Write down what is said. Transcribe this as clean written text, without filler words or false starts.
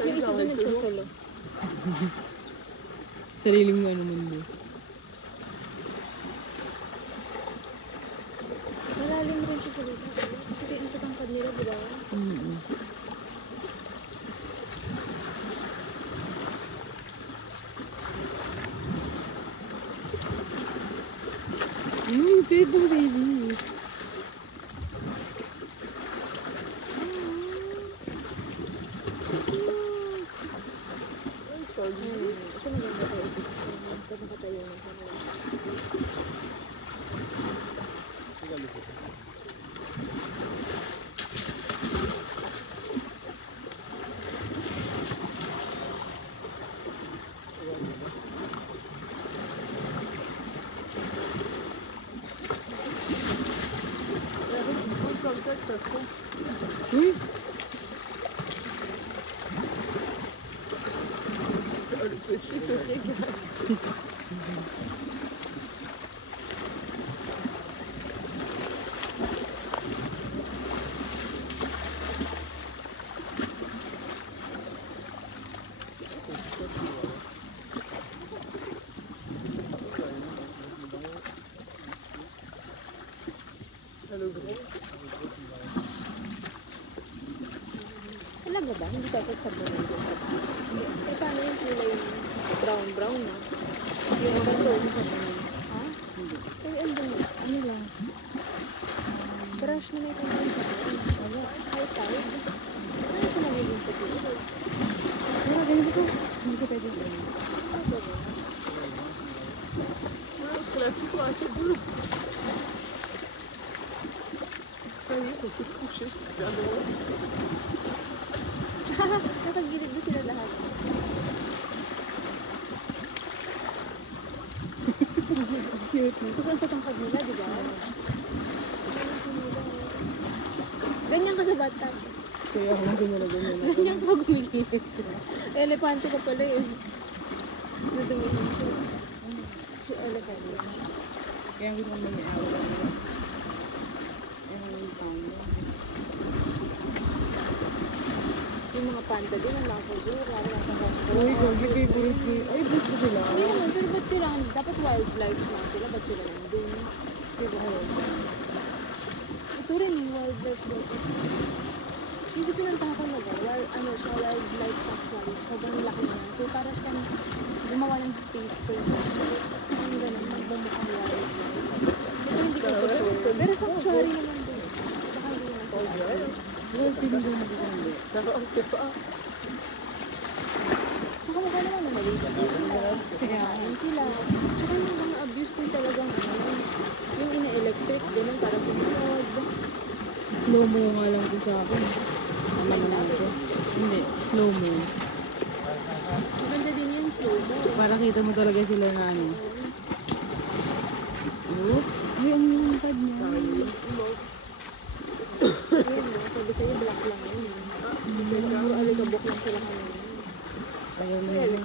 Yung isa doon nagsasolo. Sariling ano mundo. Malalim rin siya sa lupa. Kasi kaya ang tatangkad nila, di ba? Pwede baby. Ito maganda tayo. Ito nakatayo na sa mga. Uy! She's so big. Alam mo ba, hindi dapat sabunin yung pagkakas. Eh, paano yung kulay brown na? Yung bato. Ha? Hindi. Eh, ano lang? Brush na may kulay sa sabon. Ano? High tide. Ano ito magiging sa kulay? Pero ganito ko. Hindi ko pwede. Ah, gano'n. Nakagilid na sila lahat. Cute. Tapos ang tatangkad nila, di ba? Ganyan ka sa bata. Kaya ako ganyan na ganyan. Ganyan ka gumigilid. Elepante ka pala eh. Nadumingin siya. Si elepante. Kaya ang gusto naman may awa. Yung mga panda din, ang nasa dura, nasa hospital. Uy, gagi favorite ko. Ay, gusto ko sila. Hindi naman, pero ba't kailangan, dapat wildlife na sila, ba't sila nandun? Diba? Ito rin yung wildlife dito. Yung sa pinantahan ko na ba, ano siya, wildlife sanctuary, sobrang laki na. So para siyang gumawa ng space for yung ganun, magbumukhang wildlife. Pero hindi ko pa sure. Pero sanctuary naman din. Baka hindi naman sila. Well, feeling ko hindi. Naka-outfit pa. Tsaka mukha naman na nalisan sila. Kaya sila. Tsaka yung mga abuse din talagang ano, yung ina-electric, ganun para sumunod. Slow mo nga lang din sa akin. Tama naman ko. Hindi, slow mo. Maganda din yan, slow mo. Para kita mo talaga sila na ano. Oh, ay, ang lungkad niya. Ayun, sabi sa'yo, black lang yun. Pero aligabok lang sila kanina. Ayaw mo yun.